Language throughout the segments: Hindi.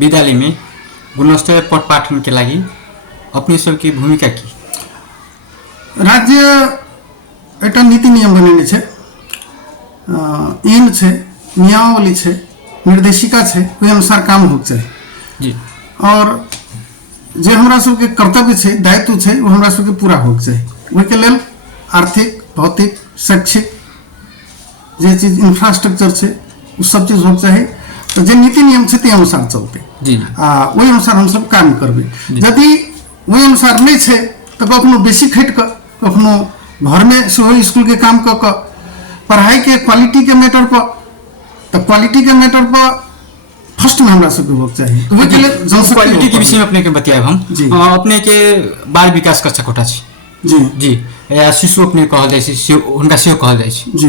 विद्यालय में गुणस्तरीय पठ पाठन के लागि अपने सबकी भूमिका की? राज्य एटा नीति नियम बनेने छे, एन छे, नियमावली छे, निर्देशिका छे, ओहि अनुसार काम होक चाही जी। और जे हमरा सबके कर्तव्य छे, दायित्व छे, वो हमरा सबके पूरा होक चाही। ओहि के लेल आर्थिक, भौतिक, शैक्षिक जे चीज इंफ्रास्ट्रक्चर छे वो सब चीज होक चाही। तो जे नीति नियम छे ते अनुसार चलते जी। वही अनुसार हम सब काम करबे। यदि वही अनुसार नहीं छे तो कखनो बेसी खट क, कखनो घर में सेहो स्कूल के काम क पढ़ाई के क्वालिटी के मैटर पर, तो क्वालिटी के मैटर पर फर्स्ट में हमरा सबके होक चाहिए। तो के लिए क्वालिटी के विषय में अपने के बताएब हम जी। अपने के बाल विकास कक्षा कोटा छी जी जी, या शिशु अपने कहल जाइ छै, हुनका सेहो कहल जाइ छै जी।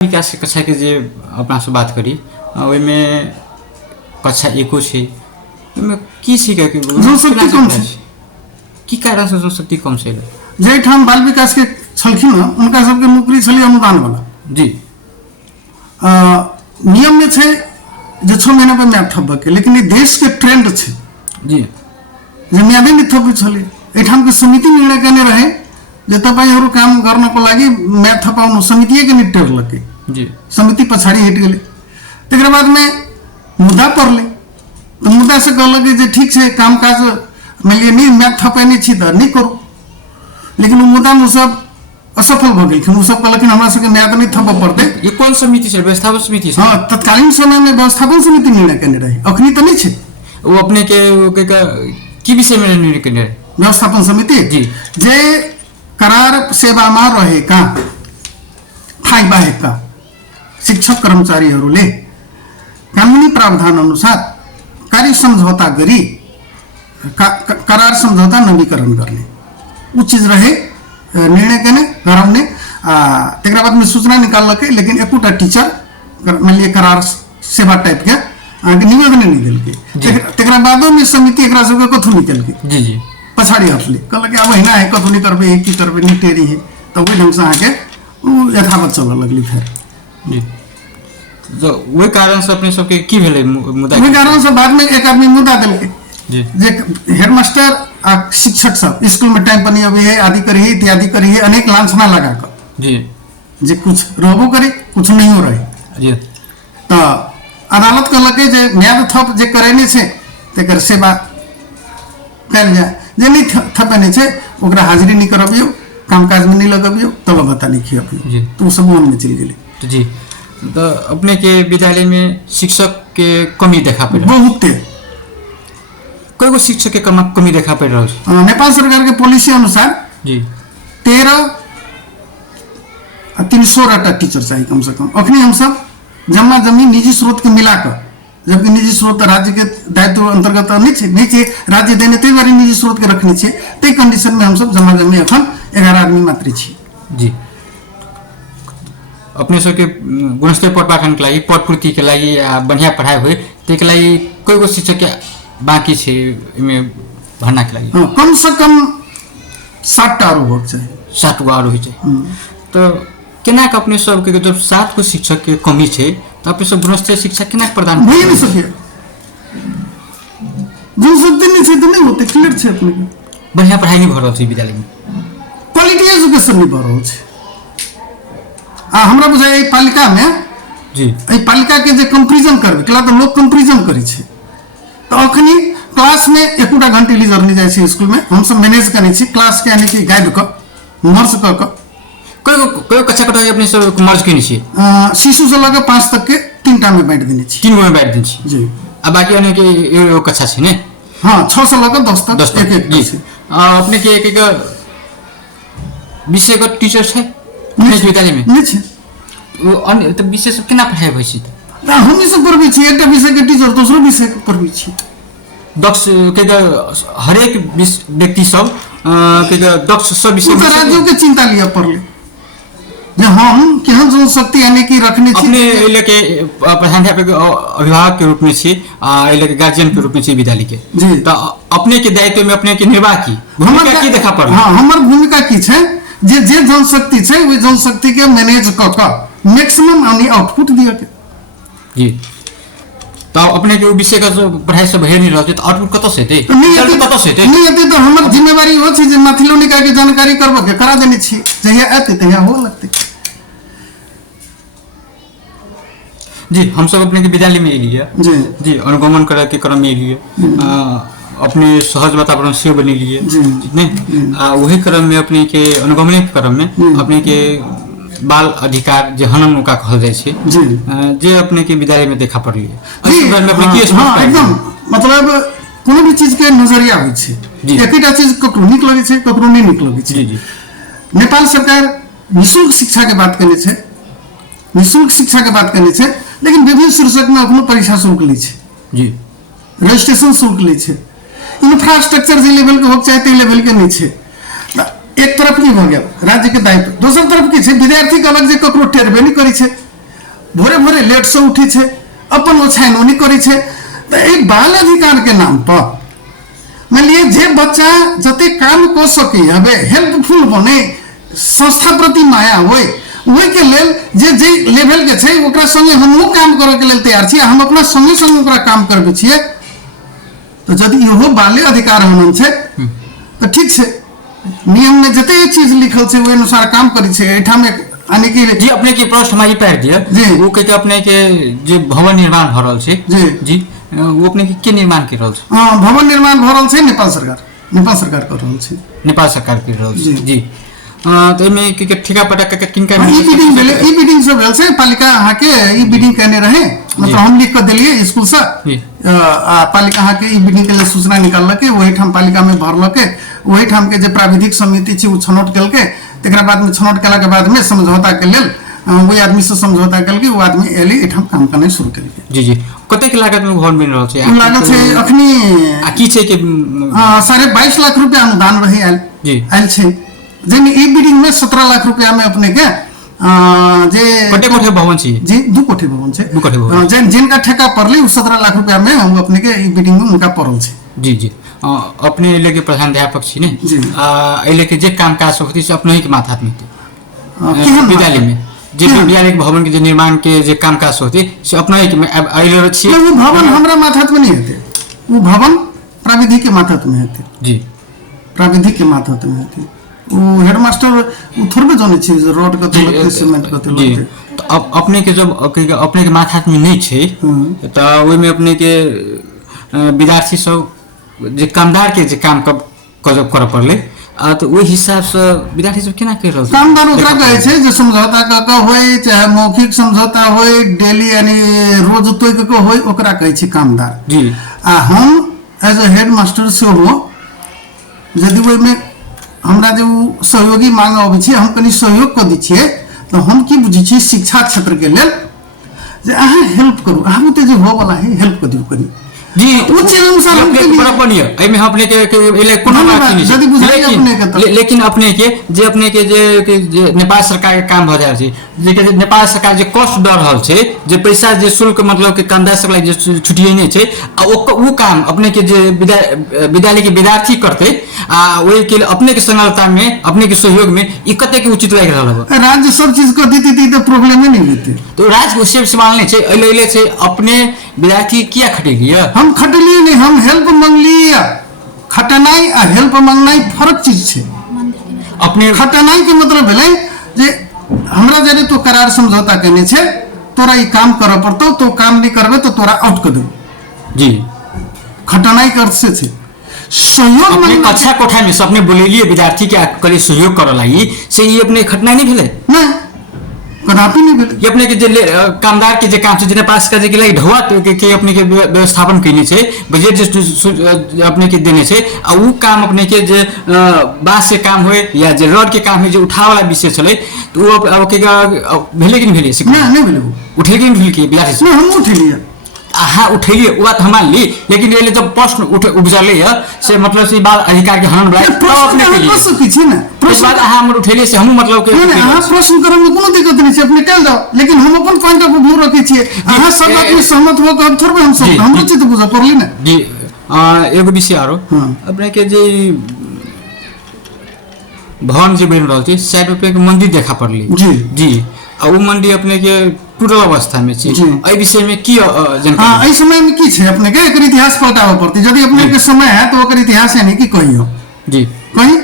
विकास कक्षा के जे अपना से बात करी, ओहि में कक्षा 1 छै, ओहिमे की सीखे के जनशक्ति कम छै, की कारण से जनशक्ति कम छै? जे ठाम बाल विकास के छलखिन न, उनका सबके नौकरी छलै अनुदान वाला जी। नियम में छे जे 6 महीना पे मैथ थप्बे के, लेकिन ये देश के ट्रेंड छे जी जे म्यादे नहीं थप्बे छलै। एठाम के समिति निर्णय करने रहे जे तपाईहरु काम गर्नको लागि मैथ थपाउनु, समितिए के निटेर लके जी। समिति पछाड़ी हट गेलै। तकर बाद में मुद्दा पड़लै, तो मुद्दा से कहलक जे ठीक छै काम काज मानिलिए नहीं मैथ थपेने छी त नहीं करू, लेकिन मुद्दा में सब असफल भ गेलखिन। उ सब कहलखिन हमरा सबके मैथ नहीं थपे पड़ते। ये कौन समिति छै? व्यवस्थापन समिति छै? हाँ, तत्कालीन समय में व्यवस्थापन समिति निर्णय करने रहे, अखनी तो नहीं छै। वो अपने के की विषय में निर्णय करने रहे? व्यवस्थापन समिति जी। जे करार सेवा में रहेका थाई बाहेकका शिक्षक कर्मचारीहरूले कानूनी प्रावधान अनुसार कार्य समझौता गरी करार समझौता नवीकरण गर्ने उ चीज रहे निर्णय केने गराउने। तकर बाद में सूचना निकाललकै, लेकिन एकोटा टीचर मानिलिए करार सेवा टाइप के निवेदन नहीं दिलकै। तकर बादो में समिति एकरा सबके कथु निकलकै जी जी, पछाड़ी हटले, कहलकै अब हिना है कथु नहीं करबे, की करबे, निटेरी है। तो वही ढंग से आके यथावत चलऽ लगली फिर जी। तो वही कारण से अपने सबके की भेलै मुद्दा? वही कारण से बाद में एक आदमी मुद्दा दिलकै जी, जे हेडमास्टर आ शिक्षक सब स्कूल में टाइम पर नहीं अबे है, आदि करी है, इत्यादि करी है, अनेक लांछना लगा कर जी जे कुछ रहबो करे, कुछ नहीं हो रहे। जी। तो अदालत कहलकै जे म्याद थप जे करेने छै तेकर सेवा कल जाए, जे नहीं थपेने छै ओकरा हाजिरी नहीं करबियो, कामकाज में नहीं लगबियो, तब बता नहीं खियाबियो। तो सब मन में चल गेलै जी। तो अपने के विद्यालय में शिक्षक के कमी देखा पड़ रहा? बहुते कोई को शिक्षक के कमी देखा पड़ रहा है? नेपाल सरकार के पॉलिसी अनुसार जी 1300 टीचर चाहिए कम से कम। अखनी हम सब जमा जमी निजी स्रोत के मिलाकर, जबकि निजी स्रोत राज्य के दायित्व अंतर्गत नहीं छे, राज्य देने ते बारी निजी स्रोत के रखनी छे, ते कंडीशन में हम सब जमा जमी अखन 11 आदमी मात्र छी जी। अपने सबके गुणस्तरीय पठ पाठन के लागि, पठ पूर्ति के लागि, बढ़िया पढ़ाई होय ते के लागि कोई को शिक्षक के बाकी छे में भरना के लागि? कम से कम 60 आरो होक चाहिए, 7 गो आरो होय छै। तो केना के अपने सबके जब 7 गो शिक्षक के कमी छे, तो अपने सब गुणस्तरीय शिक्षा केना प्रदान भइए नहीं सके? जनशक्ति नहीं छे तो नहीं होते, क्लियर छे। अपने बढ़िया पढ़ाई नहीं भ रहल छै विद्यालय में, क्वालिटी एजुकेशन नहीं भ रहल छे। हमरा बुझाय पालिका में जी, पालिका के जे कंपैरिजन करबे कला तो लोग कंपैरिजन करै छै। तो अखनी क्लास में एकोटा घंटी लीजर नहीं जाए स्कूल में, हम सब मैनेज करै छी क्लास के, यानी कि गाइड क मर्ज क कोई कक्षा कोटा अपने सब मर्ज केने छी। शिशु से लगे 5 तक के 3 टा में बांट देने छी, 3 गो में बांट देने छी जी। अब बाकी अन्य के एगो कक्षा छै ने? हाँ, 6 से लगे 10 तक एक जी। अपने के एक विषय का टीचर छै विद्यालय में? नहीं छे। वो अन्य तो विषय सब केना पढ़ाई होय छै? हम सब पढ़बे छी, एकटा विषय के टीचर दूसरो विषय के पढ़बे छी। दक्ष के हरेक व्यक्ति सब के दक्ष सब विषय राज्यों के चिंता लिया पड़ले जे हम केहन जनशक्ति यानी कि रखने छी। अपने एले के प्रधानाध्यापक अभिभावक के रूप में छी, एले के गार्जियन के रूप में छी विद्यालय के जी। तो अपने के दायित्व में अपने के निर्वाह की भूमिका की देखा पड़? हाँ, हमर भूमिका की छै जे जनशक्ति छै ओहि जनशक्ति के मैनेज क मैक्सिमम आउटपुट दिया के जी। तो अपने के विषय का जो पढ़ाई सब हेर नहीं रहते तो आउटपुट कत से थे कत से थे नहीं आते तो हमर जिम्मेवारी हो छै जे माथिलो निकाय के जानकारी करबो के करा देने छी जहिया आते तहिया हो लगते। जी हम सब अपने के विद्यालय में एलिए जी जी अनुगमन करे के क्रम में एलिए अपने सहज वातावरण से बनी लिए नहीं वही क्रम में अपने के अनुगमन के क्रम में अपने के बाल अधिकार जे हनन उनका कहल जाय छै जी जे अपने के विद्यालय में देखा पड़लिए जी में अपने की हाँ एकदम मतलब कोनो भी चीज के नजरिया होइ छै एकटा चीज ककरो नीक लगे छै ककरो नहीं नीक लगे छै। जी जी नेपाल सरकार निःशुल्क शिक्षा के बात करने छै निःशुल्क शिक्षा के बात करने छै लेकिन विभिन्न शीर्षक में अपनो परीक्षा शुल्क लै छै जी रजिस्ट्रेशन शुल्क लै छै इंफ्रास्ट्रक्चर जे लेवल के हो चाहे ते लेवल के नहीं छै। एक तरफ की हो गया राज्य के दायित्व दोसर तरफ की छै विद्यार्थी के अलग जे ककरो टेरबे नहीं करै छै भोरे भोरे लेट से उठी छै अपन ओछाइनो नहीं करै छै तो एक बाल अधिकार के नाम पर मान लिये जे बच्चा जते काम कर सके हबे हेल्पफुल बने संस्था प्रति माया होय वही के लेल जे जे लेवल के छै ओकरा संगे हमहु काम करे के लेल तैयार छी हम अपना संगे संगे ओकरा काम करबे छियै तो यदि इहो बाले अधिकार हमन छै तो ठीक छै नियम में जते चीज लिखल छै ओहि अनुसार काम करै छै एठा में आने की जी अपने के प्रश्न हमारी पैर दिया जी वो के अपने के जो भवन निर्माण भ रहल छै जी जी वो अपने के निर्माण कर रहल छै भवन निर्माण भ रहल छै नेपाल सरकार कर रहल छै नेपाल सरकार कर रहल छै जी तो इमे के ठेका पटा के किनका ई बिल्डिंग सब भेल छै पालिका अहाँ के ई बिल्डिंग कहने रहे मतलब हम लिख के देलिए स्कूल से पालिका अहाँ के ई बिल्डिंग के लिए सूचना निकाललके वही ठाम पालिका में भरलके वही ठाम के जे प्राविधिक समिति छै उ छनौट केलके तकरा बाद में छनौट केला के बाद में समझौता के लेल वही आदमी से समझौता केलके वो आदमी एली एठाम काम करने शुरू केलके। जी जी कते के लागत में भवन बन रहल छै लागत छै अखनी की छै के 22.5 लाख रुपया अनुदान रहे आयल जी आयल छै जेमे ई बिल्डिंग में 17 लाख रुपया में अपने के जे कते कोठे भवन छै जी 2 कोठे भवन छै 2 कोठे भवन जिनका ठेका पड़ले 17 लाख रुपया में हम अपने के ई बिल्डिंग में उनका पड़ल छै। जी जी अपने लेके प्रधानाध्यापक छी ने जी लेके जे काम काज होती से अपने ही के माथा में विद्यालय में जे विद्यालय के भवन के जे निर्माण के जे काम काज होती से अपना ही में आइले छी वो भवन हमरा माथा में नहीं हेते वो भवन प्राविधिक के माथा में हेते जी प्राविधिक के माथा में हेते वो हेडमास्टर उ थोड़बे जाने छी रोड के तो सीमेंट के तो जी तो अब अपने के जब अपने के माथा में नहीं छै तो ओइ में अपने के विद्यार्थी सब जे कामदार के जे काम कर पड़ले तो ओहि हिसाब से विद्यार्थी सब केना कर रहल कामदार ओकरा कहै छै जे समझौता क होय चाहे मौखिक समझौता होय डेली यानी रोज तोय के होय ओकरा कहै छै कामदार जी आ हम एज अ हेडमास्टर से हो यदि ओइ में हमरा जे सहयोगी मांग अबै छै हम कनी सहयोग क दै छियै तो हम की बुझै छी शिक्षा क्षेत्र के लेल जे अहाँ हेल्प करू अहाँ ते जे हो वाला है हेल्प कर दियौ कनी जी उच्च अनुसार बराबर है एमे अपने के एले कोनो बात नहीं लेकिन अपने के जे नेपाल सरकार के काम भ जाय छै जे के नेपाल सरकार जे कॉस्ट दर रहल छै जे पैसा जे शुल्क मतलब के कामदार सब जे छुटिए नहीं छै आ ओ काम अपने के जे विद्यालय के विद्यार्थी करते आ ओइ के अपने के संलग्नता में अपने के सहयोग में ई कते के उचित लाग रहल है राज्य सब चीज को देती तो प्रॉब्लम ही नहीं होती तो राज्य उसे संभालने छै एले छै अपने विद्यार्थी किया खटेलिए हम खटलिए नहीं हम हेल्प मांगलिए खटनाई आ हेल्प मांगनाई फर्क चीज छै अपने खटनाई के मतलब भेलै जे हमरा जरे तो करार समझौता करने छै तोरा ई काम करऽ पड़तौ तो काम नहीं करबे तो तोरा आउट कर देबो जी खटनाई कर से छै सहयोग अपने कक्षा कोठा में सबने बोलेलिए विद्यार्थी के करे सहयोग करऽ लागि से ई अपने खटनाई नहीं भेलै नहीं कदापि नहीं भेलै ये अपने के जे कामदार के जे काम छै जेना पास के लागि ढौआ के अपने के व्यवस्थापन केने छै बजट जे अपने के देने छै आ उ काम अपने के जे बांस से काम होय या जे रड के काम होय जे उठाव वाला विषय छलै तो अब के भेलै कि नहीं भेलै नहीं भेलै उठेलिए कि नहीं भेलै विद्यार्थी नहीं हम उठेलिए हाँ उठेलिए वो बात हम मान ली लेकिन ये जब प्रश्न उपजले है से मतलब से बाल अधिकार के हनन बला प्रश्न प्रश्न किछि ना प्रश्न बात हम उठेलिए से हम मतलब के नहीं हां प्रश्न करे में कोनो दिक्कत नहीं छै अपने कल जाओ लेकिन हम अपन पॉइंट ऑफ व्यू रखै छियै अहाँ सब आदमी सहमत हो के थोड़बे हम सब हमरो चीज बुझा पड़ली ना जी एगो विषय आरो अपने के जे भवन जे बन रहल छै साइड पे के मंदिर देखा पड़ली जी जी आ वो मंदिर अपने के टूटल अवस्था में छी जी। एहि विषय में की हाँ जानकारी एहि समय में की छै अपने के एकर इतिहास पलटाबऽ पड़तै यदि अपने के समय है तो ओकर इतिहास यानी कि कहियो जी कहीं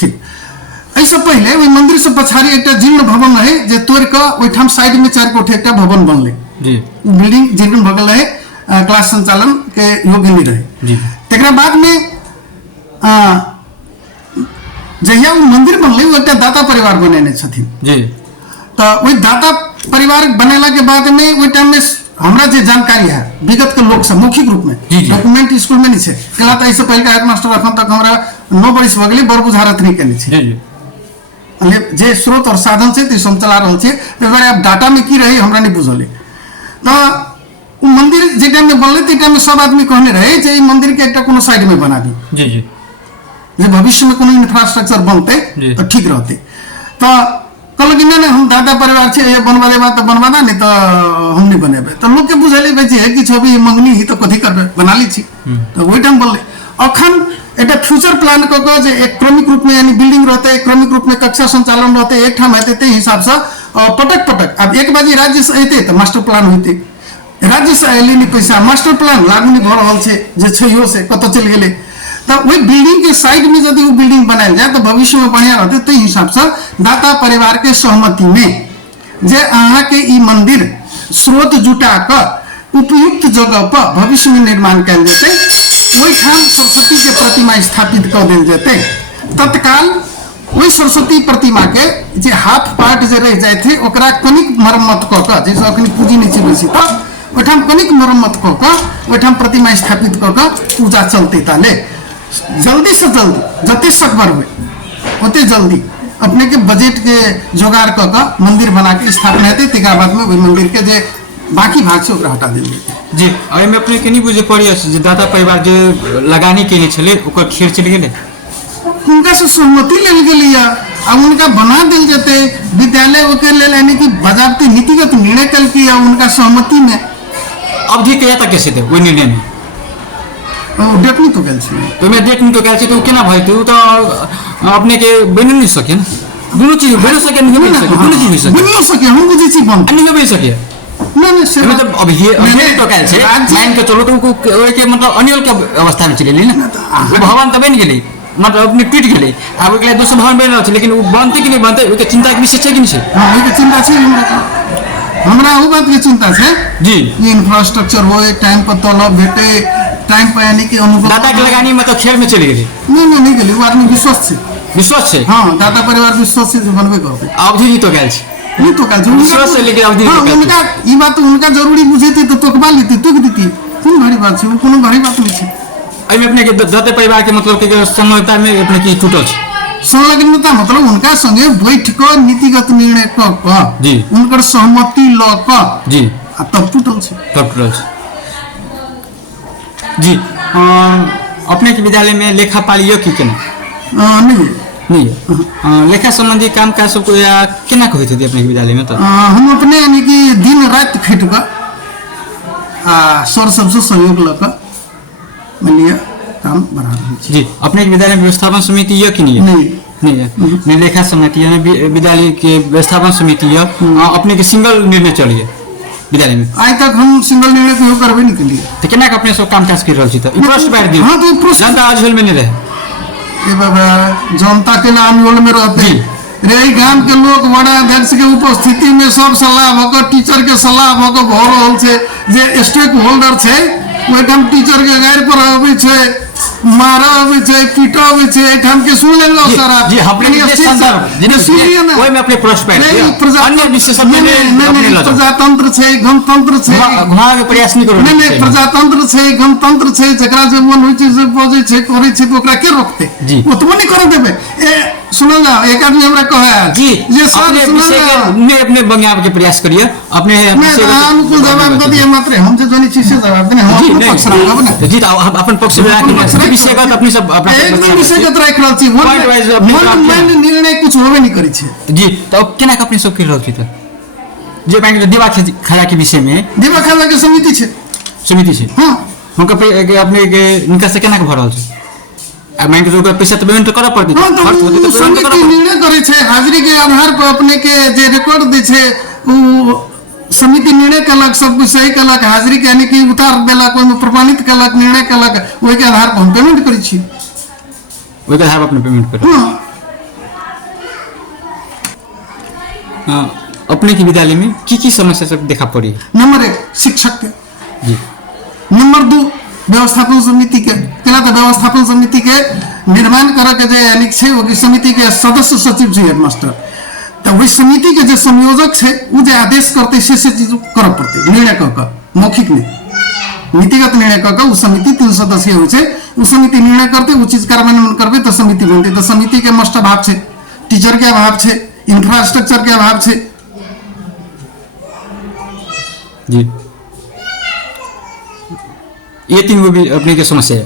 ठीक एहिसँ पहिले ओहि मंदिर से पछाड़ी एकटा जीर्ण भवन रहे जे तोड़ कऽ ओहिठाम साइड में 4 कोठी एकटा भवन बनलै जी बिल्डिंग जीर्ण भऽ गेल रहे क्लास संचालन के योग्य नहीं रहे जी तकरा बाद में जहिया वो मंदिर बनलै वो एकटा दाता परिवार बनेने छथिन जी तो वही दाता परिवार बनेला के बाद में वही टाइम में हमरा जे जानकारी है विगत के लोग सब मौखिक रूप में जी, जी। डॉक्यूमेंट स्कूल में नहीं छे केला त ऐसे पहले हेडमास्टर अखन तक हमरा 9 वर्ष भ गेलै बर बुझारत नहीं केने छे जी जी अले जे स्रोत और साधन से ते हम चला रहल छे ते बारे अब डाटा में की रही हमरा नहीं बुझले तो उ मंदिर जे टाइम में बनले ते टाइम में सब आदमी कहने रहे जे ई मंदिर के एकटा कोनो साइड में बना दी जी जी जे भविष्य में कोनो इंफ्रास्ट्रक्चर बनते जी। तो ठीक रहते तो कहल कि नहीं हम दादा परिवार छे ये बनवा देबा तो बनवा दा नहीं तो हम नहीं बनेबे तो लोग के बुझले बे जे कि छबी मंगनी ही तो कथी करबे बना ली छी तो वही टाइम बोलले अखन एटा फ्यूचर प्लान क के जे एक क्रमिक रूप में यानी बिल्डिंग रहते एक क्रमिक रूप में कक्षा संचालन रहते एक ठाम हेते ते हिसाब से पटक पटक अब एक बाजी राज्य से अइते तो मास्टर प्लान होइते राज्य से अइले नहीं पैसा मास्टर प्लान लागू नहीं भ रहल छे जे छैयो से कत चल गेले तो वही बिल्डिंग के साइड में यदि वो बिल्डिंग बनायल जाए तो भविष्य में बढ़िया रहते ते हिसाब से दाता परिवार के सहमति में जे अहाँ के ई मंदिर स्रोत जुटा कर उपयुक्त जगह पर भविष्य में निर्माण कयल जेतै वही ठाम सरस्वती के प्रतिमा स्थापित कर देल जेतै तत्काल वही सरस्वती प्रतिमा के जे हाफ पार्ट जे रह जाए थे ओकरा कनिक मरम्मत क के जैसे अखनी पूजी नहीं छै बेसी तो ओठाम कनिक मरम्मत क के ओठाम प्रतिमा स्थापित क के पूजा चलते ताले जल्दी से जल्दी जते सकबर हुए ओते जल्दी अपने के बजट के जोगाड़ क के मंदिर बना के स्थापना हेतै तकर बाद में ओहि मंदिर के जे बाकी भाग से ओकरा हटा देल जेतै जी एहि में अपने के नहीं बुझे पड़िय जे दाता परिवार जे लगानी केने छले ओकर खेर चल गेले उनका से सहमति लेल गेलै आ उनका बना देल जेतै विद्यालय ओके लेल यानी कि बजाबती नीतिगत निर्णय कल की उनका सहमति में अवधि कहिया तक कैसे थे ओहि निर्णय में डेट नहीं तो गेल छै तो मैं देख नहीं तो कैसे तो केना भाई तू तो अपने के बन नहीं सके ना दुनू चीज बन सके नहीं बन सके दुनू चीज हो सके बन सके हम बुझै छी बन नहीं बन सके नहीं से मतलब अब ये तो कैसे मान के चलो तो ओए के मतलब अनियल के अवस्था में चले ना वो भवन तो बन गेलै मतलब अपने टूट गेलै अब ओकरा दोसर भवन बन रहल छै लेकिन वो बनते कि नहीं बनते ओके चिंता के विषय छै कि नहीं छै हां ओके चिंता छै हमरा ओ बात के चिंता छै जी ये इंफ्रास्ट्रक्चर होए टाइम पर तलब भेटे टाइम पर यानी कि अनुभव दाता के लगानी मतलब खेल में चली गेली नहीं गेली वो आदमी विश्वास छै विश्वास छै हाँ दाता परिवार विश्वास से बनबे करते अवधि नहीं तो गेल छै नहीं तो का विश्वास से लेके अवधि हाँ उनका ई बात उनका जरूरी बुझेती तो तोकबा लेती तुक देती कौन भारी बात छै कोनो भारी बात नहीं छै एहि में अपने के दाता परिवार के मतलब के समझौता में अपने की टूटल छै संलग्नता मतलब उनका संगे बैठ कर नीतिगत निर्णय क जी उनकर सहमति ल क जी आ तब टूटल छै तब टूटल छै जी अपने के विद्यालय में लेखापाल यो की केना नहीं लेखा संबंधी काम काज सब को या केना कहै थे अपने के विद्यालय में तो हम अपने यानी कि दिन रात खट कर आ सर सबसे सहयोग ल क मानिए काम बढ़ा रहल छी जी अपने के विद्यालय में व्यवस्थापन समिति यो कि नहीं नहीं लेखा समिति है विद्यालय के व्यवस्थापन समिति है अपने के सिंगल निर्णय चलिए विद्यालय में आज तक हम सिंगल निर्णय कहियो करबे नहीं केलिए तो केना अपने सब काम काज कर रहल छी त प्रश्न बार दियो हां तो प्रश्न जनता आज में नहीं रहे ए बाबा जनता के नाम में रहते रे गांव के लोग बड़ा अध्यक्ष के उपस्थिति में सब सलाह भक टीचर के सलाह भक भ रहल छे जे स्टेक होल्डर छे ओइ टाइम टीचर के गायर पर आबै छे मारा आबै छे पीटा आबै छे एठाम के सुन ले लो सारा जी हमने ये संदर्भ जिने सुनिए ना ओइ में अपने प्रश्न बार अन्य विशेषज्ञ ने अपने लगा प्रजातंत्र छे गणतंत्र छे घुमा के प्रयास नहीं करो नहीं प्रजातंत्र छे गणतंत्र छे जकरा जे मन होय छे से बजे छे करे छे तो ओकरा के रोकते जी ओतबो नहीं कर देबे ए सुनो ना एक आदमी हमरा कहे जी ये सब विषय के अपने बंगाल के प्रयास करिए अपने अनुकूल जवाब दे दिए मात्र हम जे जनी चीज से जवाब देने हम अपने पक्ष रखब ना जी अपन पक्ष में राखी विषयगत अपनी सब एकदम विषयगत राख रहल छी मन निर्णय कुछ होबे नहीं करै छे जी तो केना अपनी सब कर रहल छी त जे बैंक दिवा खाला के विषय में दिवा खाला के समिति छे हां हम अपने के इनका से केना के भरल छै आ बैंक जो पैसा तो पेमेंट करऽ पड़तै खर्च होतै तो समिति निर्णय करे छे हाजिरी के आधार पर अपने के जे रिकॉर्ड दे छे उ समिति निर्णय कलक, सब कुछ सही कलक, हाजिरी के यानी कि उतार देलक, ओहिमे प्रमाणित कलक, निर्णय कलक, ओहि के आधार पर हम पेमेंट करै छी। ओहि के आधार पर अपने पेमेंट कर। अपने के विद्यालय में की समस्या सब देखा पड़ी? नंबर 1 शिक्षक के जी, नंबर 2 व्यवस्थापन समिति के। पहला तो व्यवस्थापन समिति के निर्माण करे के जे यानी छै ओ समिति के सदस्य सचिव छै हेडमास्टर, तो वही समिति के जो संयोजक छै उ जे आदेश करते से चीज कर पड़ते, निर्णय क मौखिक नहीं, नीतिगत निर्णय क उ समिति 3 सदस्यीय होइ छै, उ समिति निर्णय करते, उ चीज कार्यान्वयन करबे तो समिति बनते। तो समिति के मस्ट अभाव छै, टीचर के अभाव छै, इंफ्रास्ट्रक्चर के अभाव छै। जी, ये 3 गो भी अपने के समस्या है।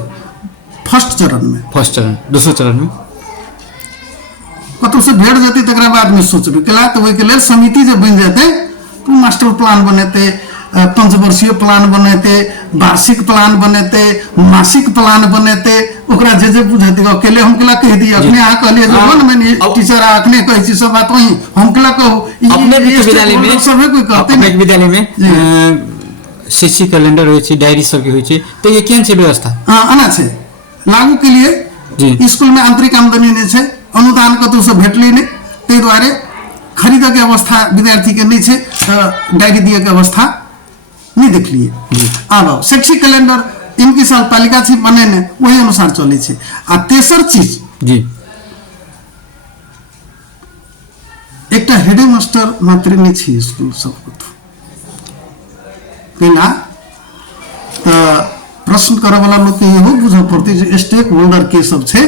फर्स्ट चरण में, फर्स्ट चरण, दूसरे चरण में कतौ से भेड़ जेती तकरा बाद में सोचबे केला, तो ओहि के लेल समिति जे बन जेते तो मास्टर प्लान बनेते, पंचवर्षीय प्लान बनेते, वार्षिक प्लान बनेते, मासिक प्लान बनेते, ओकरा जे बुझेते। अकेले हम केला कह दिए, अपने आ कहलिए जे बोल मैंने टीचर अपने कहै छी सब बात वही हम केला कहू। अपने विद्यालय में सभे कोई कहते अपने विद्यालय में शैक्षिक कैलेंडर होइ छै, डायरी सब के होइ छै, तो ये केहन छै व्यवस्था? हां आना छै लागू के लिए जी। स्कूल में आंतरिक आमदनी नहीं छै, अनुदान कतौ से भेटली नहीं, ताहि दुआरे खरीद के अवस्था विद्यार्थी के नहीं छै, तो डायरी दिए के अवस्था नहीं देखलिए। आब शैक्षिक कैलेंडर इनकी साल पालिका छी बनेने वही अनुसार चले छै। आ तेसर चीज जी, एकटा हेडमास्टर मात्र नहीं छी स्कूल सबको, पहला तो प्रश्न करे वाला लोग के इहो बुझ पड़ते जे स्टेक होल्डर के सब छै,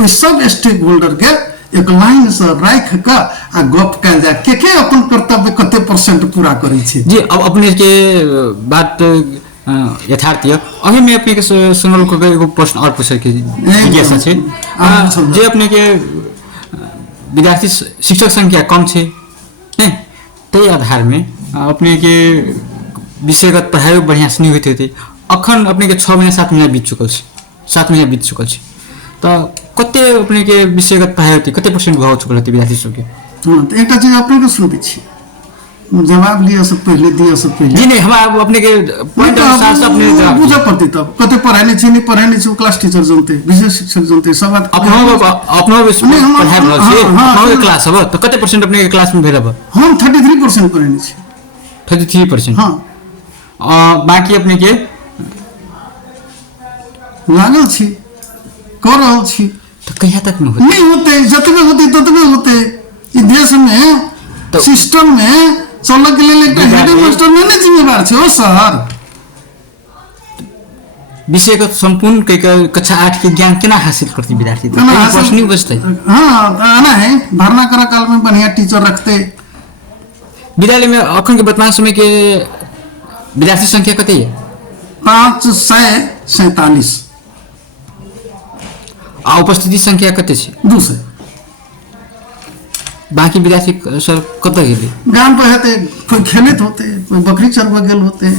ओइ सब स्टेक होल्डर के एक लाइन से राख के आ गप कल जाए के अपन कर्तव्य कते परसेंट पूरा करे छै। जी, अब अपने के बात यथार्थ है। अही में अपने के सुनल को एगो प्रश्न और पूछे के जिज्ञासा छै, जे अपने के विद्यार्थी शिक्षक संख्या कम छै ने, तै आधार में अपने के विषयगत पढ़ाई बढ़िया से नहीं होते होते। अखन अपने के 6 महीना 7 महीना बीत चुकल छै, 7 महीना बीत चुकल छै, तो कते अपने के विषयगत पढ़ाई होती, कते परसेंट भाव चुकल होती विद्यार्थी सबके? हां, तो एकटा चीज अपने के सुनबे छी, जवाब लिया से पहले दिया से पहले जी नहीं, हम अपने के पॉइंट अनुसार से अपने जवाब बुझ पड़ती, तब कते पढ़ाई छी नहीं पढ़ाई छी क्लास टीचर जानते, विषय शिक्षक जानते, सब बात अपनो पढ़ाई रहल छी, अपनो क्लास अब तो कते परसेंट अपने के क्लास में भेलब? हम 33% पढ़ाई छी। 33%? हां, बाकी अपने के लागल छी, कर रहल छी। तो कहिया तक में नहीं होते, जतबे होते ततबे होते। ई देश में तो सिस्टम में चलऽ के लेल एकटा हेडमास्टर नहीं जिम्मेदार छै ओ सर। विषय का संपूर्ण कक्षा 8 के ज्ञान केना हासिल करती विद्यार्थी? तो प्रश्न नहीं बचते। हां, आना है भरना करा काल में बढ़िया टीचर रखते। विद्यालय में अखन के वर्तमान समय के विद्यार्थी संख्या कते है? 547। आ उपस्थिति संख्या कते छै? 200। बाकी विद्यार्थी सर कत गेले? गांव पर हेते, कोई खेलत होते, कोई बकरी चरबे गेल होते,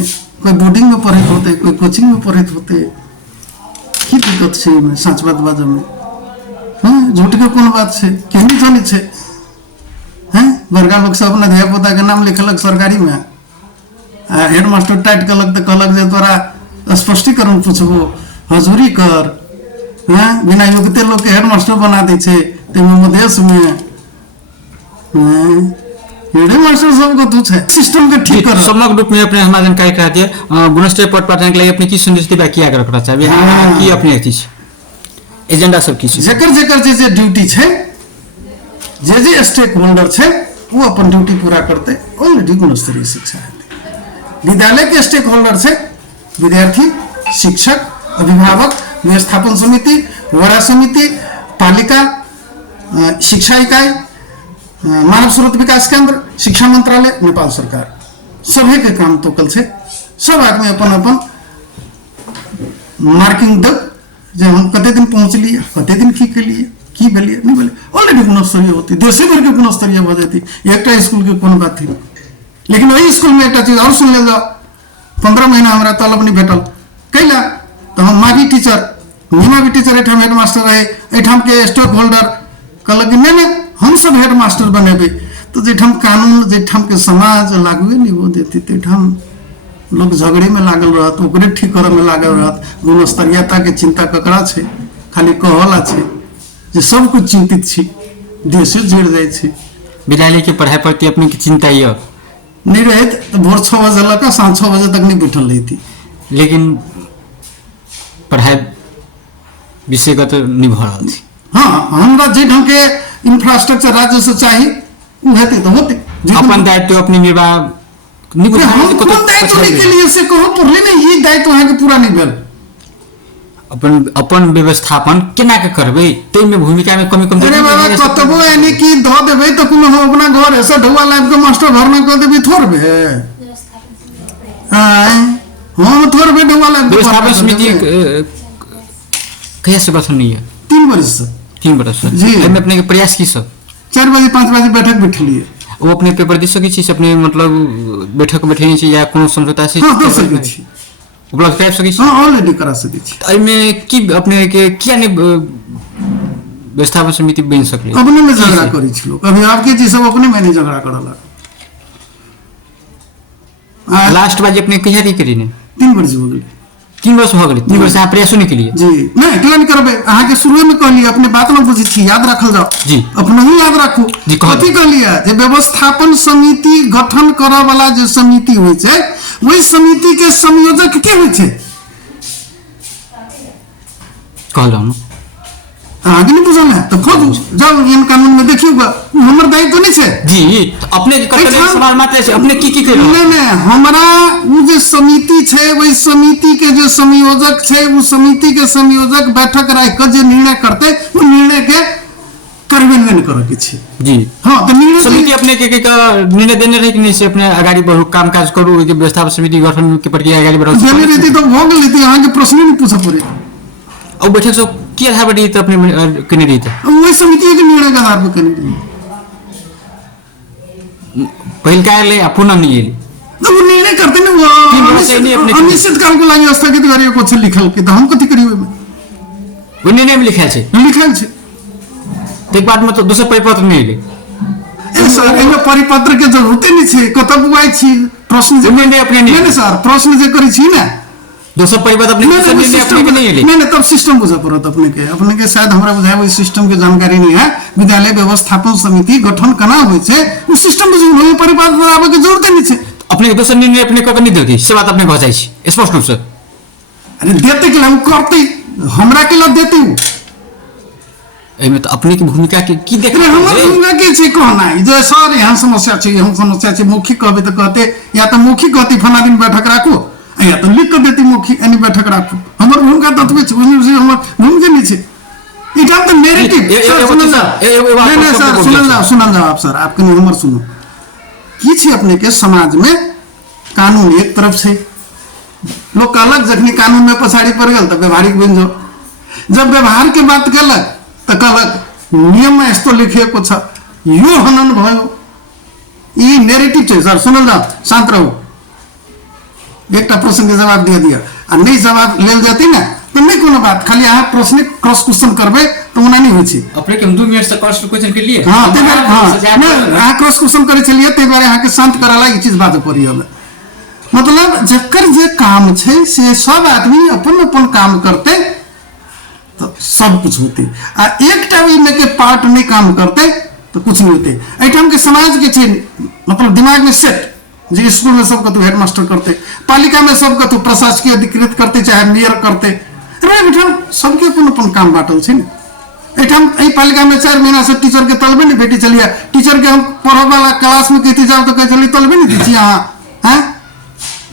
कोई बोर्डिंग में पढ़त होते, कोई कोचिंग में पढ़त होते। की दिक्कत छै में? सच बात बाजै में हां, झूठ के कोन बात छै? केहनी जानी छै हैं? बड़का लोग सब अपना धिया पुता के नाम लिखलक सरकारी में, हेडमास्टर टाइट कलक तो कहलक जे तोरा स्पष्टीकरण पूछबो, हजूरी कर, हैं बिना योग्यते लोग के हेडमास्टर बना दै छै। तेमे देश में हेडमास्टर सबको तू छै, सिस्टम के ठीक कर। समग्र रूप में अपने हमारा जानकारी करा दिए। गुणस्तरीय पद पाठन के लिए अपने की संदेश देबा किया करना चाहिए, की अपने अथी एजेंडा सब की छै? जेकर जे ड्यूटी छै, जे स्टेक होल्डर छै वो अपन ड्यूटी पूरा करते, ऑलरेडी गुणस्तरीय शिक्षा है। विद्यालय के स्टेक होल्डर छै विद्यार्थी, शिक्षक, अभिभावक, व्यवस्थापन समिति, वड़ा समिति, पालिका, शिक्षा इकाई, मानव स्रोत विकास केंद्र, शिक्षा मंत्रालय, नेपाल सरकार, सभी के काम तो कल से सब आदमी अपन अपन मार्किंग द जे हम कते दिन पहुंचलिए, कते दिन की लिए, की भेलिए नहीं भेलिए, ऑलरेडी गुणस्तरीय होती, देशे भर के गुणस्तरीय भ जाती। एकटा स्कूल के कोन बात थी, लेकिन वही स्कूल में एक चीज और सुन ले जाओ, 15 महीना हमारा तलब नहीं भेटल कैला, तो हम मावी टीचर, नीमा भी टीचर एठाम हेडमास्टर रहे, एठाम के स्टॉक होल्डर कहलक नहीं हम सब हेडमास्टर बनेबे। तो जेठम कानून जेठम के समाज लागू नहीं वो देती तेठम लोग झगड़े में लागल रहत, ओकरे ठीक करे में लागल रहत। गुणस्तरीयता के चिंता ककरा छे, खाली कहला छे जे सब कुछ चिंतित छी, देशे झड़ जाए छे। विद्यालय के पढ़ाई प्रति अपने की चिंता ये नहीं रहे तो भोर 6 बजे लगा सांझ 6 बजे तक नहीं बैठल रही थी। लेकिन पढ़ाई विषयगत नहीं भ रहा थी। हाँ, हमरा जे ढंग के इंफ्रास्ट्रक्चर राज्य से चाहिए वो हेते तो होते। अपन दायित्व अपनी निर्वाह नहीं बुझा हम कौन दायित्व के लिए से कहो पढ़ले नहीं, ये दायित्व है कि पूरा नहीं भेल। अपन व्यवस्थापन केना के करबे, तै में भूमिका में कमी अरे बाबा कतबो यानी कि द देबे तो कोनो हम अपना घर ऐसा ढवा लाइफ के मास्टर घर में कर देबे थोड़बे हम थोड़बे ढवा लाइफ व्यवस्थापन समिति कहिया से गठन नहीं है? 3 वर्ष से। 3 वर्ष से जी। एमे अपने के प्रयास की सब 4 बजे 5 बजे बैठक बैठलिए। वो अपने पेपर दे सकै छी अपने, मतलब बैठक बैठे छी या कोनो समझौता से हां दे सकै छी, उपलब्ध करा सकै छी। हां ऑलरेडी करा सकै छी। एमे की अपने के किया ने व्यवस्थापन समिति बन सकले? अपने में झगड़ा करी छी लोग, अभी आपके जी सब अपने में नहीं झगड़ा करला। लास्ट बार अपने कहिया दी करी ने? 3 वर्ष हो गेल। 3 वर्ष हो गेल। 3 वर्ष आप प्रयास नहीं के लिए जी नहीं क्लियर करबे। अहाँ के शुरू में कहलिए अपने बात न बुझी छी, याद रखल जाओ जी, अपने ही याद रखू। कथी कहलिए जे व्यवस्थापन समिति गठन करय वाला जे समिति होय छै वही समिति के संयोजक के होय छै। कहलौ न आगे नहीं बुझल है तो खोजू जाओ इन कानून में देखिएगा, हमर दायित्व नहीं छै जी। तो अपने के कर्तव्य सवाल मात्र छै, अपने की कर नहीं नहीं हमरा वो जे समिति छै वही समिति के जो संयोजक छै वो समिति के संयोजक बैठक राख के जे निर्णय करते वो निर्णय के कार्यान्वयन करे के छै जी। हां तो निर्णय समिति अपने के निर्णय देने रहे कि नहीं से अपने आगाड़ी बढ़ू काम काज करू के व्यवस्थापन समिति गठन के प्रक्रिया आगाड़ी बढ़ाऊ देने रहती तो हो गेल रहती, अहाँ के प्रश्न नहीं पूछे पड़े। और बैठक से की आधार पर तो अपने कने रही था वही समिति के निर्णय के आधार पर कने रही पहल का ले पुनः नहीं ले तो वो निर्णय करते नहीं वो अनिश्चित काल को लागे स्थगित करिए कुछ लिखल के तो हम कथी करिए वो निर्णय में लिखा छै लिखल छै। तो एक बात में तो दूसरा परिपत्र नहीं ले ए सर एमे परिपत्र के जरूरत नहीं छै, कतब बुआई छी प्रश्न जे निर्णय अपने नहीं सर प्रश्न जे करी छी ना दूसरा परिपत्र अपने निर्णय अपने के नहीं ले नहीं तब सिस्टम बुझा पड़त अपने के शायद हमरा बुझाय वो सिस्टम के जानकारी नहीं है। विद्यालय व्यवस्थापन समिति गठन केना होय छै वो सिस्टम बुझू नहीं, परिपत्र आबे के जरूरत नहीं छै। अपने के दूसरा निर्णय अपने को नहीं देती से बात अपने बजाई छी स्पष्ट रूप से। अरे देते के हम करते हमरा के ला देते हूं एमे तो अपने की भूमिका के की देख रहे हमर भूमिका के छै कहना है जे सर यहाँ समस्या छै यहाँ समस्या छै, मौखिक कहबे तो कहते या तो मौखिक कहती फला दिन बैठक राखो या तो लिख के देती मौखिक यानी बैठक राखो। हमर भूमिका तत्व छै ओहि हमर भूमिका नहीं छै। इटा तो नैरेटिव सर सुनल जाओ आप सर आपके हमर सुनो की छै अपने के समाज में कानून एक तरफ से लोग कहलक जखनी कानून में पछाड़ी पड़ गल तो व्यवहारिक बन जाओ, जब व्यवहार के बात कलक तो कहलक नियम में एस्तो लिखे कुछ यो हनन भयो। ई नैरेटिव छै सर सुनल जाओ, शांत रहो। एक प्रश्न के जवाब दे दिया और नहीं जवाब ले जाती ना तो नहीं कोनो बात, खाली अहाँ प्रश्न क्रॉस क्वेश्चन करबे तो ओना नहीं होय छै। अपने के 2 मिनट से क्रॉस क्वेश्चन के लिए हां ते बार हां अहाँ क्रॉस क्वेश्चन करे चलिए ते बारे अहाँ के शांत कराला ई चीज बात पड़ी हमें। मतलब जकर जे काम छै से सब आदमी अपन अपन काम करते तो सब कुछ होते आ एकटा भी में के पार्ट नहीं काम करते तो कुछ नहीं होते। एठाम के समाज के छै मतलब दिमाग में सेट जी स्कूल में सब कतु हेडमास्टर करते, पालिका में सब कतु प्रशासकीय अधिकृत करते चाहे मेयर करते, एठाम सबके अपन अपन काम बांटल छै ने। एठाम एही पालिका में 4 महीना से टीचर के तलबे नहीं बेटी चलिए टीचर के हम पढ़े वाला क्लास में कहती जाओ तो कह चली तलबे नहीं दी अहाँ हैं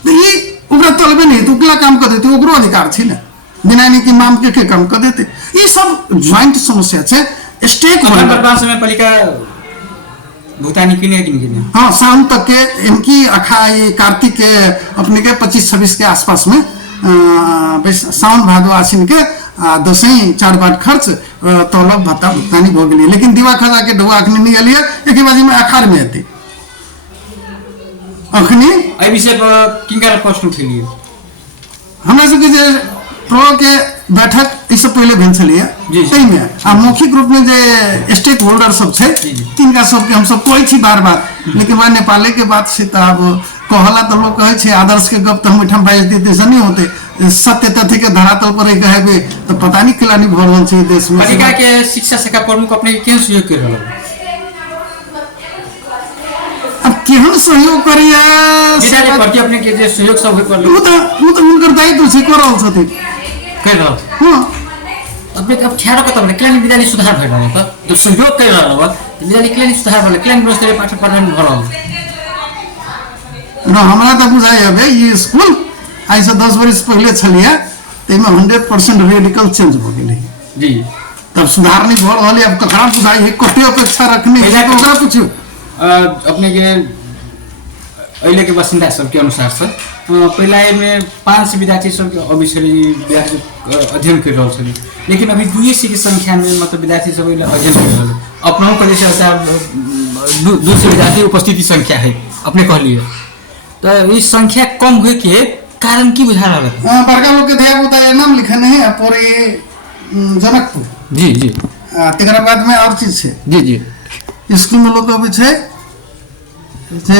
तो ये ओकरा तलबे नहीं तो उकला काम कर देते ओकरो अधिकार छै ना, बिना नहीं कि माम के काम कर देते। ये सब ज्वाइंट समस्या छै स्टेक समय पालिका भुगतानी के लिए हाँ शाम तक के इनकी अखाई कार्तिक के अपने के 25-26 के आसपास में सावन भादो आश्विन के दसई 4 बाट खर्च तलब भत्ता भुगतानी हो गई, लेकिन दिवा खजा के ढुआ अखनी नहीं अलिए एक बाजी में अखाड़ में आते अखनी विषय पर किनका प्रश्न उठेलिए हमरा सबके जे ट्रो के बैठक इससे पहले भेल छलिए जी। तई में आ मौखिक रूप में जे स्टेक होल्डर सब छै तिनका सबके हम सब कहै छी बार बार, लेकिन वहाँ नेपाले के बात से तो अब कहला तो लोग कहे छै आदर्श के गप तो हम एठाम बाज देते से नहीं होते, सत्य तथ्य के धरातल पर ही कहबे तो पता नहीं किला नहीं भर रहल छै देश में। पालिका के शिक्षा शाखा प्रमुख अपने केहन सहयोग कर रहल? अब केहन सहयोग करिया विद्यालय प्रति अपने के जे सहयोग सब होय पड़ल वो तो उनकर दायित्व छै कर रहल छथिन कर रहल। हां अपने अब ठहरो के तब क्लान विद्यालय सुधार भइ रहल त जब सहयोग कर रहल बा विद्यालय क्लान सुधार भइल, क्लान व्यवस्था पाठ्य पढ़ाइ भ रहल र हमरा तो बुझाइ हबे ये स्कूल आज से 10 वर्ष पहले छलिए तेमे 100% रेडिकल चेंज हो गेलै जी। तब सुधार नहीं भ रहल है, अब ककरा बुझाइ है कते अपेक्षा रखने है तो ओकरा पूछियो। अपने के अइले के बासिंदा सब के अनुसार से पहला में 5 विद्यार्थी सब के अभिसरी विद्यार्थी अध्ययन कर रहल छली, लेकिन अभी 200 की संख्या में मतलब विद्यार्थी सब अध्ययन कर रहल। अपनों को जैसे 200 विद्यार्थी उपस्थिति संख्या है अपने कहलिए, तो इस संख्या कम हुए के कारण की बुझा रहा है? बड़का लोग के ध्यान उतारे नाम लिखने है पूरे जनकपुर जी जी। तेकरा बाद में और चीज है जी जी। स्कूल में लोग अभी छे जे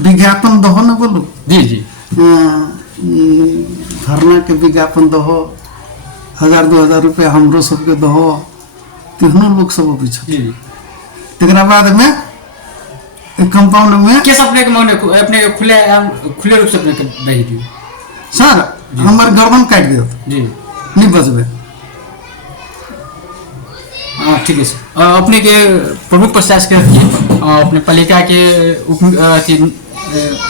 विज्ञापन दहो न बोलू जी जी। धरना के विज्ञापन दहो 1000-2000 रुपया हमरो सबके दहो, तेहनो लोग सब अभी छे। जी। तेकरा बाद में कंपाउंड में केस अपने के मन अपने खुले रूप से अपने के दही दियो सर हमर गर्दन काट दियो जी नहीं बचबे। ठीक है सर। अपने के प्रमुख प्रशासक अपने पालिका के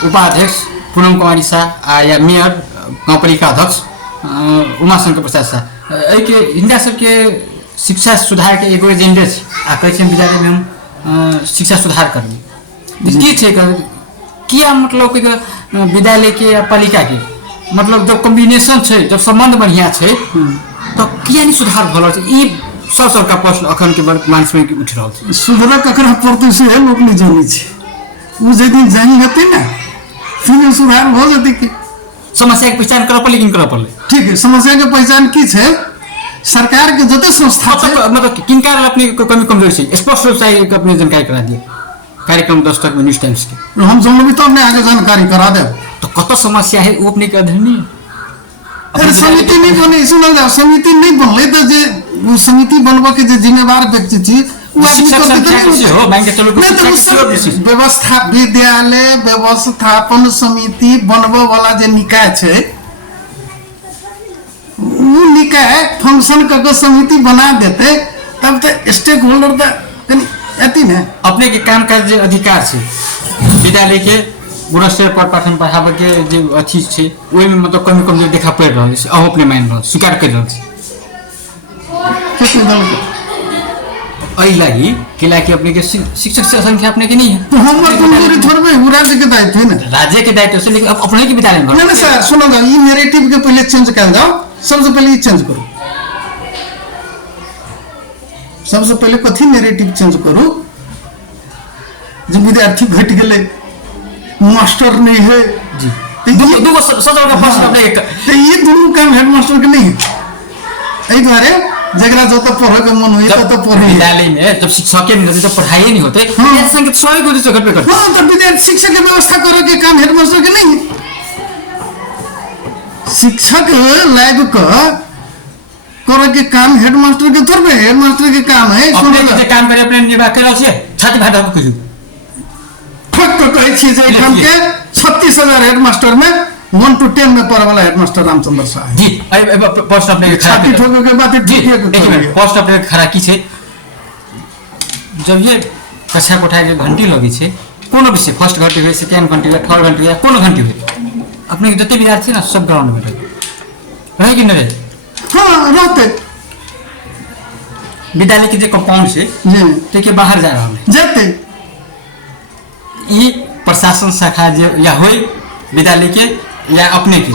उपाध्यक्ष पूनम कुमारी शाह या मेयर गाँव पालिका अध्यक्ष उमाशंकर प्रसाद शाह के हिंदा सबके शिक्षा सुधार के एगो एजेंडे आ कैसे विद्यालय में हम शिक्षा सुधार करबे की छै किया मतलब विद्यालय के पालिका के मतलब जब कॉम्बिनेशन छै जब संबंध बढ़िया छै तो किया नहीं सुधार भल छै? ई सब का प्रश्न अखन के वर्तमान में उठ रहल छै। सुधरा ककरा पड़ते से लोग नहीं जानी छै, उ जे दिन जानी हेतै ना फिर सुधार हो जेतै। कि समस्या के पहचान करऽ पड़ले, लेकिन करऽ पड़ले ठीक है। समस्या के पहचान की छै? सरकार के जते संस्था मतलब किनका अपने कमी कमजोरी छै स्पष्ट रूप से अपने जानकारी करा दिए कार्यक्रम 10 तक में न्यूज टाइम्स के हम समझ तो अपने आगे जानकारी करा दे। तो कत समस्या है वो अपने के अध्ययन नहीं अरे समिति नहीं बने सुनल जाओ समिति नहीं बनले तो जे वो समिति बनबा के जे जिम्मेदार व्यक्ति छी वो व्यवस्था विद्यालय व्यवस्थापन समिति बनबा वाला जे निकाय छै वो निकाय फंक्शन करके समिति बना देते तब तो स्टेक होल्डर तो अति ने अपने के काम काज जे अधिकार छै विद्यालय के गुणस्तर पर पाठन पढ़ाबे के जे अथी छै ओइ में मतलब कमी कमजोरी देखा पड़ रहल छै अहो अपने मान रहल स्वीकार कर रहल छै एहि लागि किला कि अपने के शिक्षक से संख्या अपने के नहीं है तो हमर कमजोरी थोड़बे राज्य के दायित्व है ना राज्य के दायित्व से, लेकिन अब अपने के विद्यालय में नहीं सर सुनो ना ये नैरेटिव के पहले चेंज कर जाओ। सबसे पहले ये चेंज करो, सबसे पहले कथी नैरेटिव चेंज करो जब विद्यार्थी घट गए मास्टर नहीं है जी दो सजल का प्रश्न अपने तो ये दोनों काम हेडमास्टर के नहीं है। एहि द्वारे जगरा जो तो पढ़े के मन होई तो पढ़े विद्यालय में जब शिक्षक के नहीं तो पढ़ाई नहीं होते विद्यार्थी संख्या 100 को जगह पे करते हां तो विद्यार्थी शिक्षक की व्यवस्था करे के काम हेडमास्टर के नहीं है। शिक्षक लाइव का करे के काम हेडमास्टर के थोड़े हेडमास्टर के काम है अपने जे काम करे अपने निर्वाह करे छै छात्र भाटा को कुछ ठक तो कहै छी जे काम के 36,000 हेडमास्टर में 1 to 10 में पढ़े वाला हेडमास्टर रामचंद्र शाह जी पोस्ट अपने छाती ठोके के बात ठीक है पोस्ट अपने खरा की छै जब ये कक्षा कोठा के घंटी लगी छै कोनो विषय फर्स्ट घंटी हो सेकंड घंटी हो थर्ड घंटी हो कोनो घंटी हो अपने जते विद्यार्थी ना सब ग्राउंड में रहे कि नहीं हां रहते विद्यालय के जे कंपाउंड छै जी के बाहर जा रहल है जाते ई प्रशासन शाखा जे या होय विद्यालय के या अपने के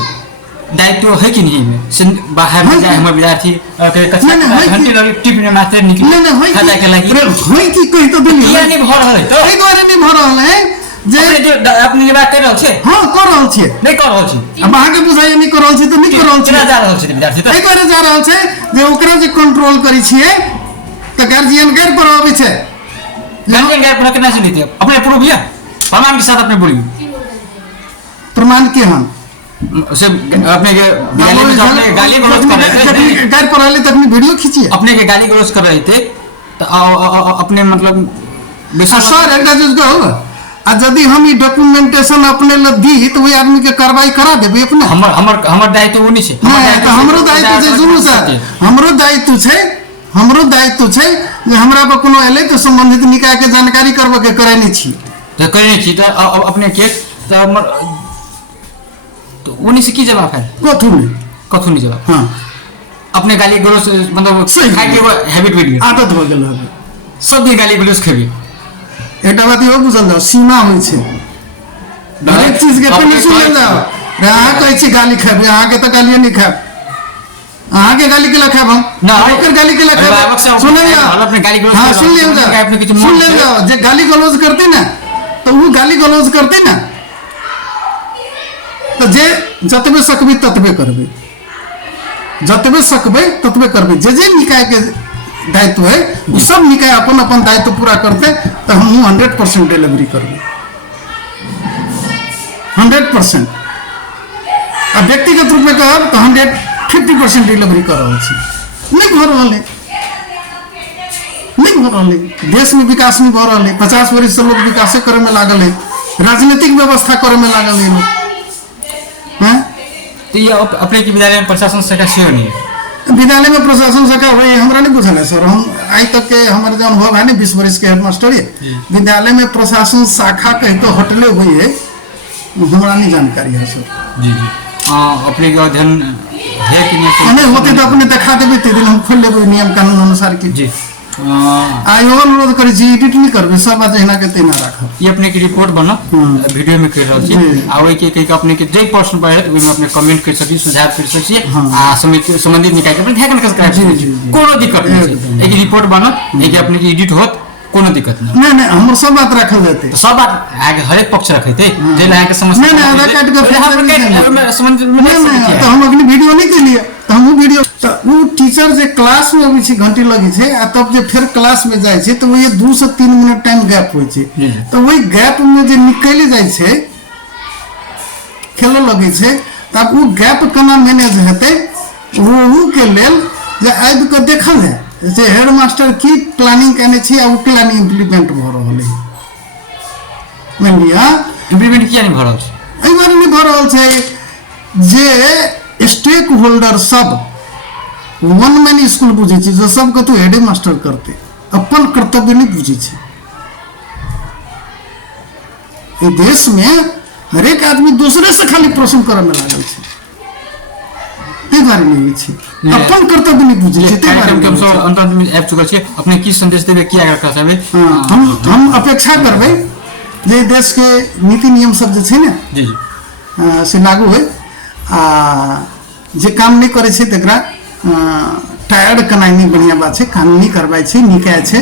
दायित्व है कि नहीं में बाहर में जाए हमर विद्यार्थी घंटी लगी टिप में मात्र निकले खाता के लागि होय कि कहि तो देली या नहीं भर रहल है तो एहि द्वारे नहीं भर रहल है जे अपने बात कर रहल छै हाँ कर रहल छियै नहीं कर रहल छी अब अहाँ के बुझाइए नहीं कर रहल छी तो नहीं कर रहल छी केना जा रहल छै विद्यार्थी एहि दुआरे जा रहल छै जे ओकरा जे कंट्रोल करै छियै तऽ गार्जियन गैर पर आबै छै गार्जियन गैर पर केना से लेते अपने प्रूफ या प्रमाण के साथ अपने बोलिए प्रमाण के हम से अपने के गाली गलौज कर रहे थे गैर पर आले तक वीडियो खींचिए अपने के गाली गलौज कर रहे थे तो अपने मतलब सर एक चीज कहूँ आ यदि हम ई डॉक्यूमेंटेशन अपने ल दी तो वही आदमी के कार्रवाई करा देबे अपने हमर दायित्व वो नहीं छै नहीं तो हमरो दायित्व छै सुनू सर हमरो दायित्व छै जे हमरा पर कोनो एले तो संबंधित निकाय के जानकारी करबे के करे नहीं छी तो करे छी तो अपने के तो हमर तो उन्हीं से की जवाब है कथु नहीं जवाब हाँ अपने गाली गलौज मतलब खाय के हैबिट बन गेल आदत हो गेल है सब दिन गाली गलौज खेबे एकटा बात इहो बुझल जाओ सीमा होइ छै हरेक चीज के कनि सुन ले जाओ अहाँ कहै छी गाली खाबे अहाँ के तो गालिए नहीं खाब अहाँ के गाली के खाब हम ना ओकर गाली के खाब सुन ले अपने गाली गलौज हाँ सुन ले जाओ जे गाली गलौज करते ना तो वो गाली गलौज करते ना तो जे जतबे सकबे ततबे करबे जतबे सकबे ततबे करबे जे निकाय के दायित्व है वो सब निकाय अपन अपन दायित्व पूरा करते तो हम 100% डिलीवरी करबे 100% आ व्यक्तिगत रूप में कहब तो 150% डिलीवरी कर रहा छी नहीं हो रहा देश में विकास नहीं हो रहा है 50 वर्ष से लोग विकास करे में लागल है राजनीतिक व्यवस्था करे में लागल है हैं तो ये अपने के विद्यालय में प्रशासन शाखा से नहीं है विद्यालय में प्रशासन शाखा भाई हमरा नहीं बुझल है सर हम आज तक के हमारे जो अनुभव है ना 20 वर्ष के हेडमास्टर है विद्यालय में प्रशासन शाखा कहीं तो हटले हुई है हमरा नहीं जानकारी है सर जी अपने के अध्ययन है कि नहीं होते तो अपने दिखा देवे ते दिन हम खोल लेबे नियम कानून अनुसार की जी आयो अनुरोध करै छी एडिट नहीं करबे सब बात एना के तेना राखब ये अपने की रिपोर्ट बना वीडियो में कर रहल छी आ ओइ के अपने के जे प्रश्न पड़े ओइ में अपने कमेंट कर सकी सुझाव कर सकी आ संबंधित निकाय के अपने ध्यान कर सकै कोनो दिक्कत नहीं है एक रिपोर्ट बना एक अपने की एडिट होत कोनो दिक्कत नहीं नहीं हमर सब बात रखल जेते तो सब बात आगे हर एक पक्ष रखे थे जे लाए के समस्या नहीं आधार कार्ड के संबंध नहीं तो हम अगली वीडियो नहीं के लिए तो हम वीडियो तो वो टीचर जे क्लास में अबै छै घंटी लगी छै आ तब जे फिर क्लास में जाय छै तो ये 2 से 3 मिनट टाइम गैप होय छै तो वही गैप में जे निकल जाय छै खेलो लगे छै तब वो गैप केना मैनेज हेतै वो के लेल जे आबि के देखल जाय जे हेडमास्टर की प्लानिंग करने छी आ वो प्लानिंग इम्प्लीमेंट भ रहल है मान लिया इम्प्लीमेंट किया नहीं भ रहल छै एहि बारे नहीं भ रहल छै जे स्टेक होल्डर सब वन मैन स्कूल बुझे छै जो सब के तो हेड मास्टर करते अपन कर्तव्य नहीं बुझे छै ये देश में हर एक आदमी दूसरे से खाली प्रश्न करे में लागल छै ते बारे में होई छै अपन कर्तव्य नहीं बुझे छै ते बारे में हम अंत में ऐप चुकल छै अपने की संदेश देबे किया कर चाहबे हम अपेक्षा करबे जे देश के नीति नियम सब जे छै ने जी से लागू होय आ जे काम नहीं करे छै तकरा टायर्ड कनाई नहीं बढ़िया बात छै कानूनी कार्रवाई छै निकाय छै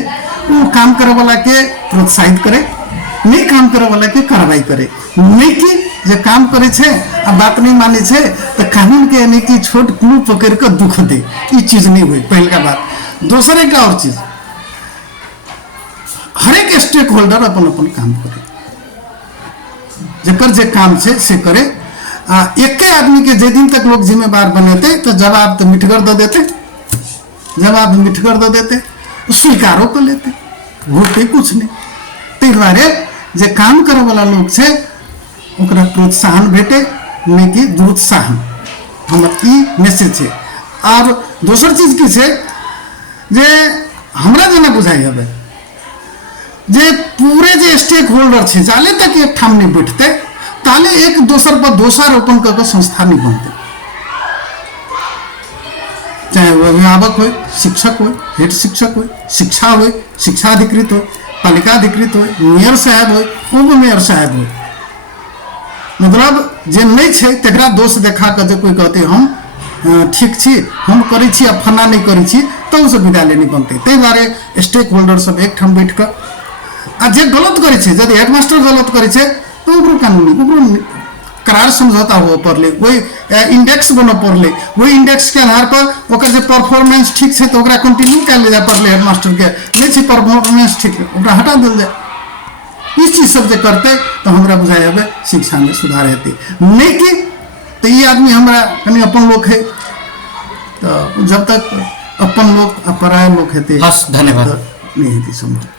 वो काम करे वाला के प्रोत्साहित करे नहीं काम करे वाला के कार्रवाई करे नहीं कि जे काम करे छै आ बात नहीं माने छै तो कानून के यानी कि छोट क्लू पकड़ के दुख दे ई चीज नहीं हुई पहला बात दूसरा एक और चीज हर एक स्टेक होल्डर अपन अपन काम करे जकर जे काम छै से करे आ एक आदमी के जे दिन तक लोग जिम्मेवार बनेते तो जवाब तो मिठगर दे देते स्वीकारो कर लेते होते कुछ नहीं ते दुआरे जे काम करे वाला लोग छै ओकरा प्रोत्साहन भेटे नहीं कि दुरुत्साहन हमर ई मैसेज छै और दोसर चीज की छै जे हमरा जेना बुझाई हबे जे पूरे जे स्टेक होल्डर छै जाले तक एक ठाम नहीं बैठते ताले एक दोसर पर दोषारोपण करके संस्था नहीं बनते चाहे वो अभिभावक हो शिक्षक हो हेड शिक्षक हो शिक्षा हो शिक्षा अधिकृत हो पालिका अधिकृत हो मेयर साहब हो उप मेयर साहब हो मतलब जे नहीं छै तकरा दोष देखा के जे कोई कहते हम ठीक छी हम करै छी आ फना नहीं करै छी तो उसे विद्यालय नहीं बनते ते बारे स्टेक होल्डर सब एक ठाम बैठ कर आ जे गलत करे छे यदि हेडमास्टर गलत करे छे तो ओकरो कानूनी करार समझौता हो पड़ले वही इंडेक्स बनो पड़ले वही इंडेक्स के आधार पर ओकर जे परफॉर्मेंस ठीक छे तो ओकरा कंटिन्यू कर ले जा पड़ले हेडमास्टर के नहीं छे परफॉर्मेंस ठीक ओकरा हटा देल जाए। इस चीज सब जे करते तो हमरा बुझाय हबे शिक्षा में सुधार हेते नहीं कि तो ये आदमी हमरा कनी अपन लोग है तो जब तक अपन लोग पराया लोग हेते धन्यवाद नहीं हेते समझ।